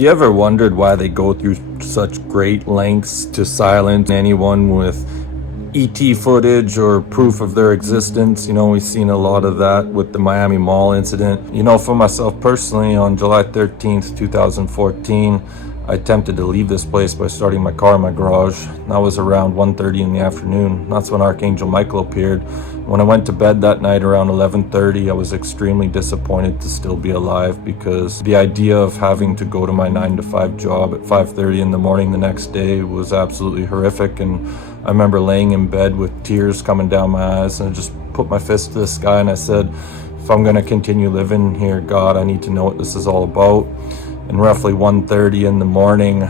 You ever wondered why they go through such great lengths to silence anyone with ET footage or proof of their existence? We've seen a lot of that with the Miami Mall incident. For myself personally, on July 13th, 2014, I attempted to leave this place by starting my car in my garage. That was around 1:30 in the afternoon. That's when Archangel Michael appeared. When I went to bed that night around 11:30, I was extremely disappointed to still be alive, because the idea of having to go to my 9 to 5 job at 5:30 in the morning the next day was absolutely horrific. And I remember laying in bed with tears coming down my eyes, and I just put my fist to the sky and I said, if I'm going to continue living here, God, I need to know what this is all about. And roughly 1:30 in the morning,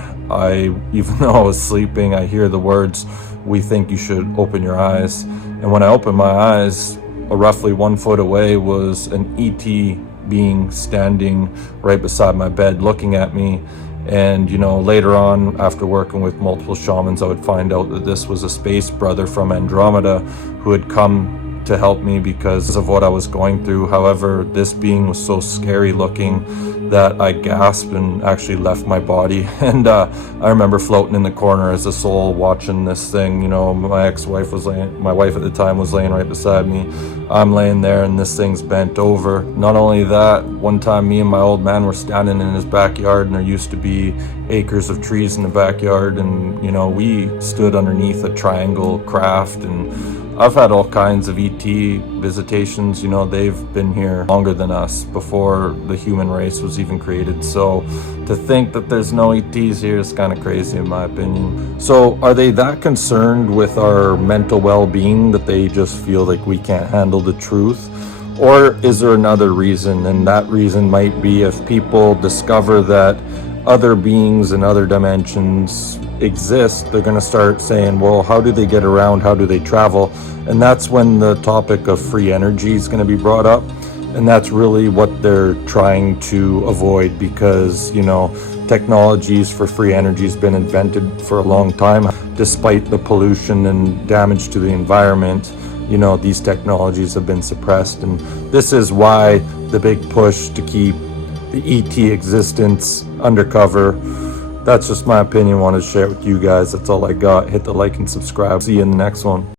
even though I was sleeping, I hear the words, "We think you should open your eyes." And when I opened my eyes, roughly 1 foot away was an ET being standing right beside my bed looking at me. And later on, after working with multiple shamans, I would find out that this was a space brother from Andromeda who had come to help me because of what I was going through. However, this being was so scary looking that I gasped and actually left my body. And I remember floating in the corner as a soul watching this thing. My wife at the time was laying right beside me. I'm laying there and this thing's bent over. Not only that, one time me and my old man were standing in his backyard, and there used to be acres of trees in the backyard, and we stood underneath a triangle craft. And I've had all kinds of ET visitations. They've been here longer than us, before the human race was even created. So to think that there's no ETs here is kind of crazy in my opinion. So are they that concerned with our mental well-being that they just feel like we can't handle the truth? Or is there another reason? And that reason might be, if people discover that other beings in other dimensions exist, they're going to start saying, well, how do they get around? How do they travel? And that's when the topic of free energy is going to be brought up. And that's really what they're trying to avoid, because, technologies for free energy has been invented for a long time. Despite the pollution and damage to the environment, these technologies have been suppressed. And this is why the big push to keep the ET existence undercover. That's just my opinion. I wanted to share it with you guys. That's all I got. Hit the like and subscribe. See you in the next one.